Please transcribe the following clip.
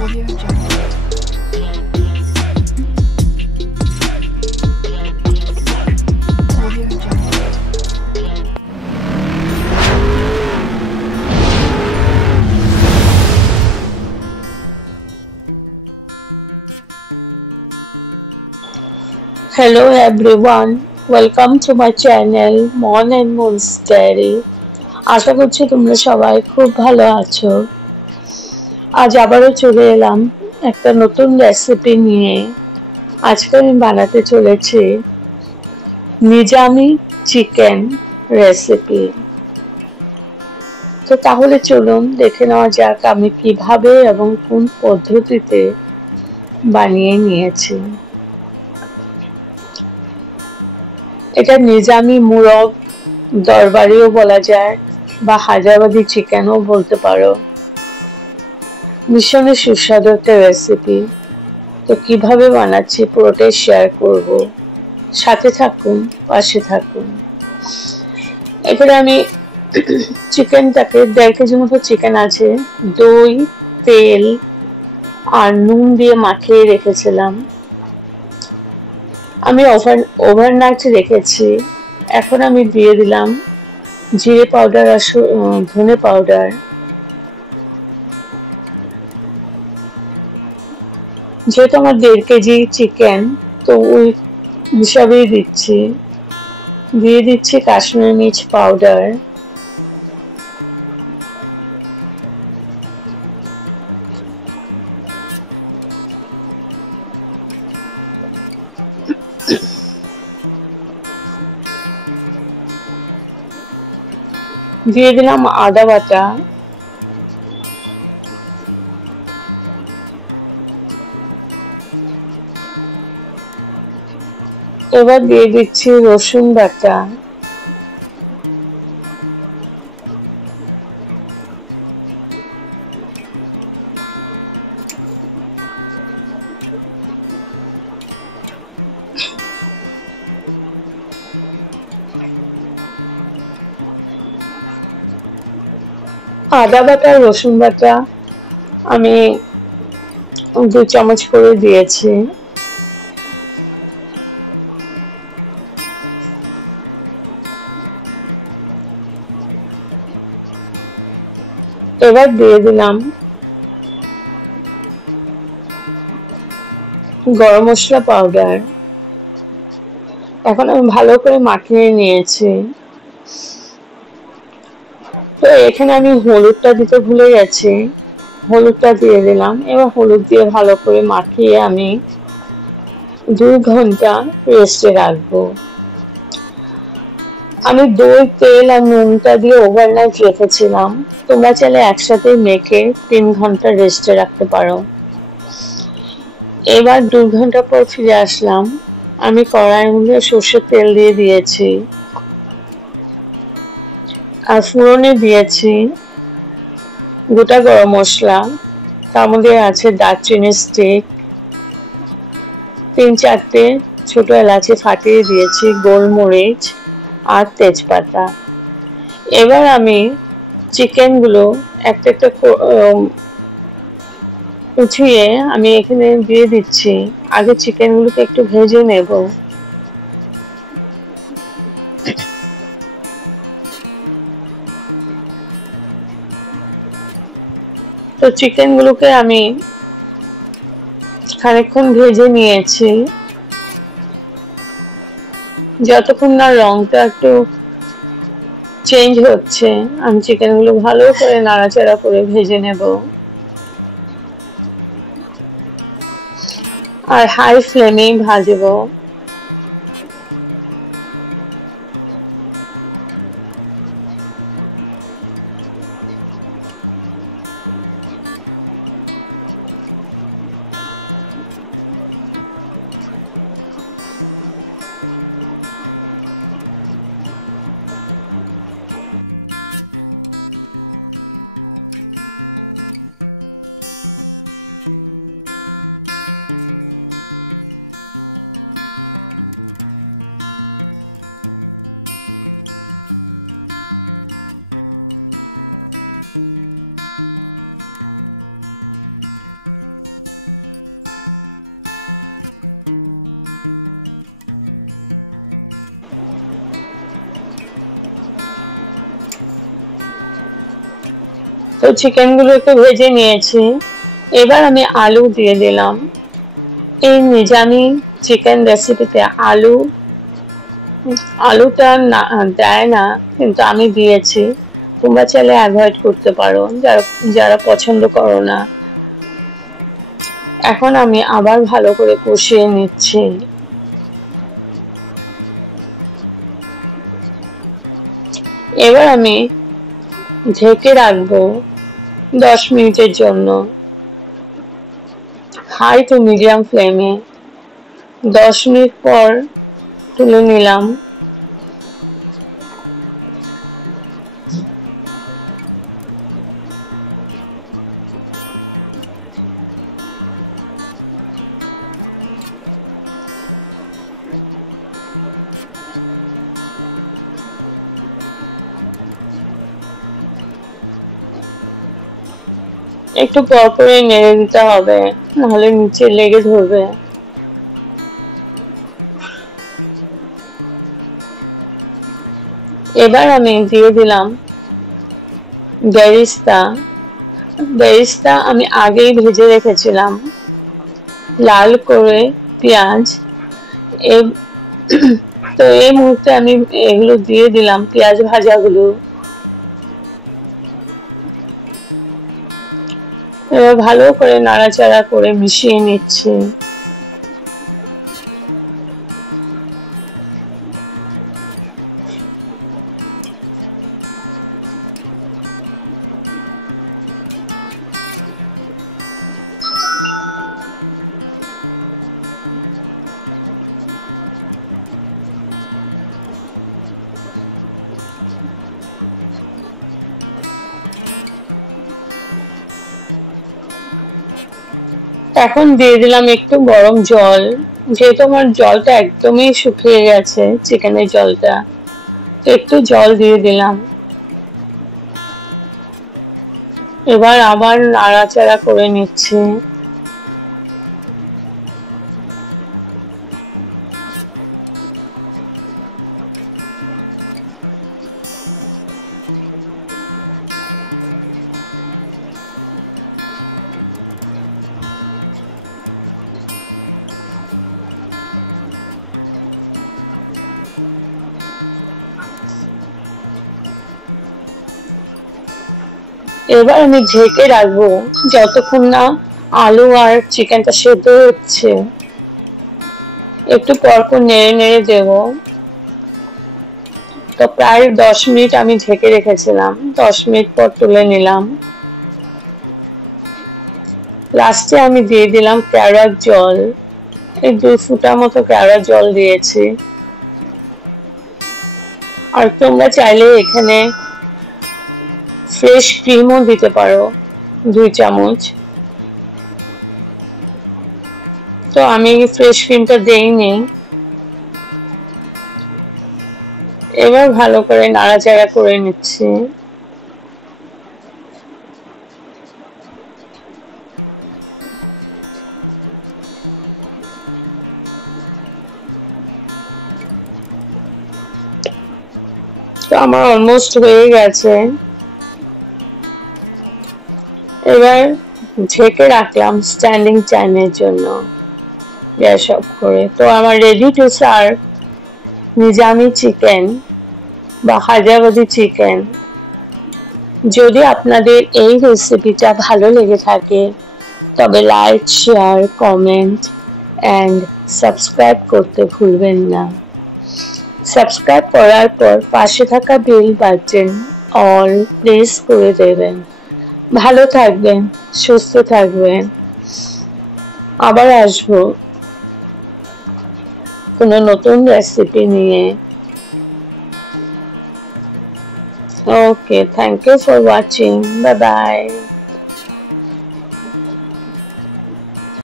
Audio Jungle. Audio Jungle. Hello everyone, welcome to my channel Mon and Moon's Diary. আশা করছি তোমরা সবাই খুব ভালো আছো। আজ আবারও চলে এলাম একটা নতুন রেসিপি নিয়ে। আজকে আমি বানাতে চলেছি নিজামি চিকেন রেসিপি। তো তাহলে চলুন দেখে নেওয়া যাক আমি কিভাবে এবং কোন পদ্ধতিতে বানিয়ে নিয়েছি। এটা নিজামি মুরগ দরবারিও বলা যায় বা হায়দ্রাবাদি চিকেনও বলতে পারো। ভীষণই সুস্বাদু একটা রেসিপি। তো কিভাবে বানাচ্ছি পুরোটাই শেয়ার করব, সাথে থাকুন, পাশে থাকুন। এখানে আমি চিকেনটাকে 1.5 কেজি মতো চিকেন আছে, দই, তেল আর নুন দিয়ে মাখিয়ে রেখেছিলাম। আমি ওভারনাইট রেখেছি। এখন আমি দিয়ে দিলাম জিরে পাউডার আর ধনে পাউডার। যেহেতু আমার 1.5 কেজি চিকেন, তো ওই হিসাবেই দিচ্ছি। দিয়ে দিচ্ছি কাশ্মীরি মির্চ পাউডার, দিয়ে দিলাম আদা বাটা, এবার দিয়ে দিচ্ছি রসুন বাটা, আদা বাটা রসুন বাটা আমি 2 চামচ করে দিয়েছি। এবার দিয়ে দিলাম গরম মশলা পাউডার। এখন আমি ভালো করে মাখিয়ে নিয়েছি। তো এখানে আমি হলুদটা দিতে ভুলে গেছি, হলুদটা দিয়ে দিলাম। এবার হলুদ দিয়ে ভালো করে মাখিয়ে আমি 2 ঘন্টা রেস্টে রাখবো। আমি দই, তেল আর নুনটা দিয়ে ওভারনাইট রেখেছিলাম। তোমরা চাইলে একসাথে মেখে 3 ঘন্টা রেস্টে রাখতে পারো। এবার 2 ঘন্টা পর ফিরে আসলাম। আমি কড়াইয়ের মধ্যে সর্ষের তেল দিয়ে দিয়েছি আর ফোড়নে দিয়েছি গোটা গরম মশলা। তার মধ্যে আছে দারচিনি স্টিক, 3-4টে ছোট এলাচি ফাটিয়ে দিয়েছি, গোলমরিচ আর তেজপাতা। এবার আমি চিকেনগুলো একটা একটা উঠিয়ে আমি এখানে দিয়ে দিচ্ছি। আগে চিকেনগুলোকে একটু ভেজে নেব। তো চিকেনগুলোকে আমি খানিকক্ষণ ভেজে নিয়েছি, যতক্ষণ না রংটা একটু চেঞ্জ হচ্ছে। আমি চিকেনগুলো ভালো করে নাড়াচাড়া করে ভেজে নেব আর হাই ফ্লেমেই ভাজবো। চিকেন গুলো একটু ভেজে নিয়েছি। এবার আমি আলু দিয়ে দিলাম। এই নিজামি চিকেন রেসিপিতে আলুটা না দেয় না, কিন্তু আমি দিয়েছি। তোমরা চাইলে অ্যাভয়েড করতে পারো, যারা পছন্দ করো না। এখন আমি আবার ভালো করে কষিয়ে নিচ্ছি। এবার আমি ঢেকে রাখবো 10 মিনিটের জন্য, হাই টু মিডিয়াম ফ্লেমে। 10 মিনিট পর তুলে নিলাম। একটু পরপরে নেড়ে দিতে হবে, নাহলে নিচে লেগে ধরবে। এবার আমি দিয়ে দিলাম বেরেস্তা আমি আগেই ভেজে রেখেছিলাম লাল করে পেঁয়াজ। তো এই মুহূর্তে আমি এগুলো দিয়ে দিলাম, পেঁয়াজ ভাজাগুলো। এবার ভালো করে নাড়াচাড়া করে মিশিয়ে নিচ্ছি। এখন দিয়ে দিলাম একটু গরম জল, যেহেতু আমার জলটা একদমই শুকিয়ে গেছে, চিকেনের জলটা, একটু জল দিয়ে দিলাম। এবার আবার নাড়াচাড়া করে নিচ্ছি। এবার আমি ঢেকে রাখবো যতক্ষণ না আলু আর চিকেনটা সেদ্ধ হচ্ছে। একটু পরপর নেড়ে নেড়ে দেব। তো প্রায় 10 মিনিট আমি ঢেকে রেখেছিলাম, 10 মিনিট পর তুলে নিলাম। লাস্টে আমি দিয়ে দিলাম কেওড়ার জল, এই 2 ফুটা মতো কেওড়ার জল দিয়েছি। আর তোমরা চাইলে এখানে ফ্রেশ ক্রিমও দিতে পারো, 2 চামচ। তো আমি ফ্রেশ ক্রিমটা দেইনি। এবার ভালো করে নাড়াচাড়া করে নিচ্ছি। তো আমার অলমোস্ট হয়ে গেছে। এবার ঢেকে রাখলাম স্ট্যান্ডিং টাইমের জন্য, গ্যাস অফ করে। তো আমার ready to serve Nizami chicken বা হায়দ্রাবাদি চিকেন। যদি আপনাদের এই রেসিপিটা ভালো লেগে থাকে, তবে like, share, comment and subscribe করতে ভুলবেন না। সাবস্ক্রাইব করার পর পাশে থাকা বেল বাটন অল প্রেস করে দেবেন। ভালো থাকবেন, সুস্থ থাকবেন। আবার আসবো কোনো নতুন রেসিপি নিয়ে। Okay, thank you for watching. Bye bye.